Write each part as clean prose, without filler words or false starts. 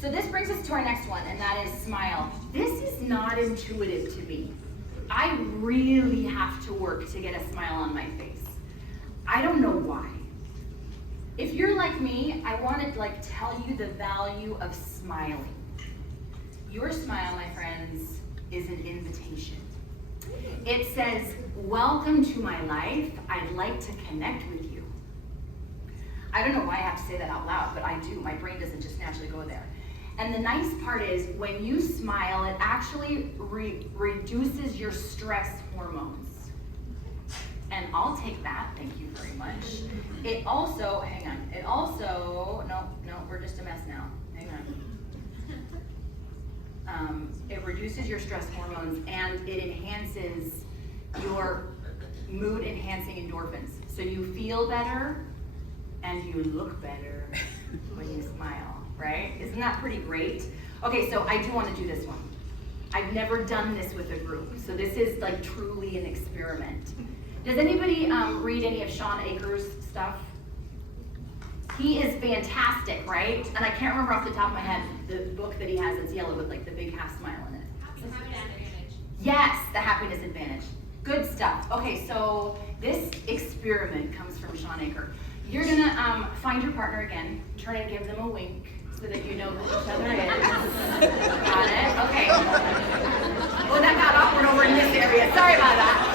So this brings us to our next one, and that is smile. This is not intuitive to me. I really have to work to get a smile on my face. I don't know why. If you're like me, I want to tell you the value of smiling. Your smile, my friends, is an invitation. It says, welcome to my life. I'd like to connect with you. I don't know why I have to say that out loud, but I do. My brain doesn't just naturally go there. And the nice part is when you smile, it actually reduces your stress hormones. And I'll take that, thank you very much. It also, no, we're just a mess now. Hang on. It reduces your stress hormones and it enhances your mood enhancing endorphins. So you feel better and you look better when you smile, right? Isn't that pretty great? Okay, so I do want to do this one. I've never done this with a group, so this is truly an experiment. Does anybody read any of Sean Akers' stuff? He is fantastic, right? And I can't remember off the top of my head the book that he has that's yellow with the big half smile in it. The Happiness Advantage. Yes, the Happiness Advantage. Good stuff. Okay, so this experiment comes from Sean Aker. You're gonna find your partner again, turn and give them a wink so that you know who each other is. Got it? Okay. Well, that got awkward over in this area. Sorry about that.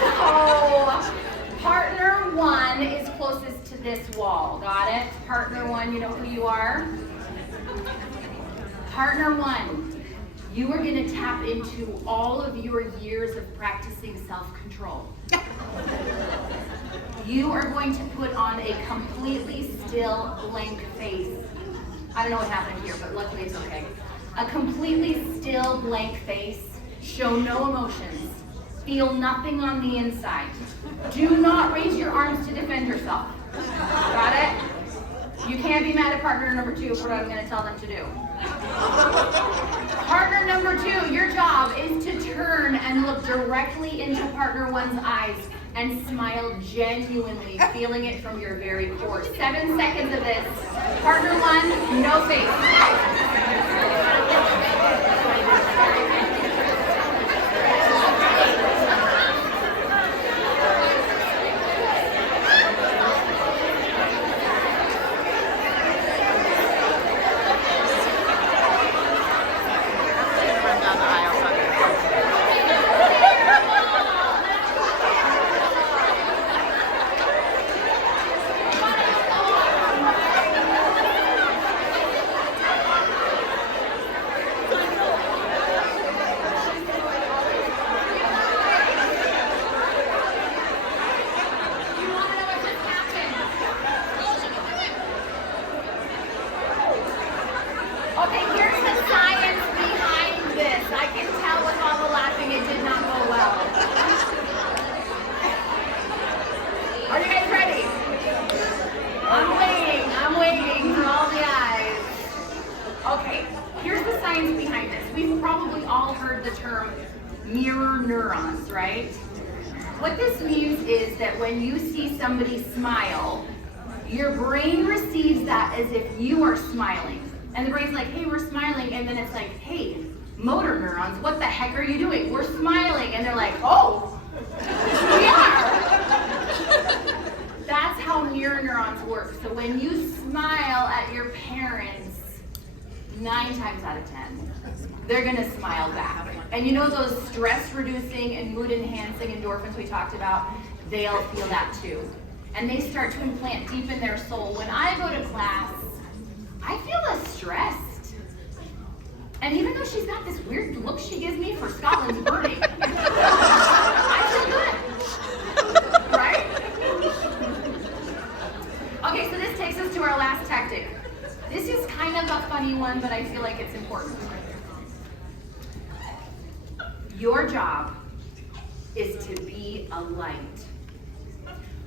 So, partner one is closest to this wall. Got it? Partner one, you know who you are? Partner one, you are going to tap into all of your years of practicing self-control. You are going to put on a completely still, blank face. I don't know what happened here, but luckily it's okay. A completely still, blank face. Show no emotions. Feel nothing on the inside. Do not raise your arms to defend yourself. Got it? You can't be mad at partner number two for what I'm going to tell them to do. Partner number two, your job is to turn and look directly into partner one's eyes and smile genuinely, feeling it from your very core. 7 seconds of this. Partner one, no face. Okay, here's the science behind this. I can tell with all the laughing it did not go well. Are you guys ready? I'm waiting for all the eyes. Okay, here's the science behind this. We've probably all heard the term mirror neurons, right? What this means is that when you see somebody smile, your brain receives that as if you are smiling. And the brain's like, hey, we're smiling. And then it's like, hey, motor neurons, what the heck are you doing? We're smiling. And they're like, oh, we are. That's how mirror neurons work. So when you smile at your parents, 9 times out of 10, they're gonna smile back. And you know those stress reducing and mood enhancing endorphins we talked about? They'll feel that too. And they start to implant deep in their soul. When I go to class, I feel less stressed. And even though she's got this weird look she gives me for Scotland's burning, I feel good. Right? Okay, so this takes us to our last tactic. This is kind of a funny one, but I feel like it's important. Your job is to be a light.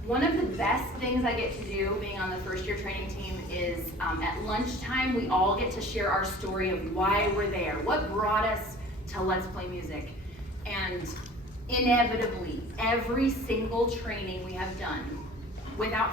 One of the best things I get to do being on the first year training team is at lunchtime, we all get to share our story of why we're there, what brought us to Let's Play Music. And inevitably, every single training we have done, without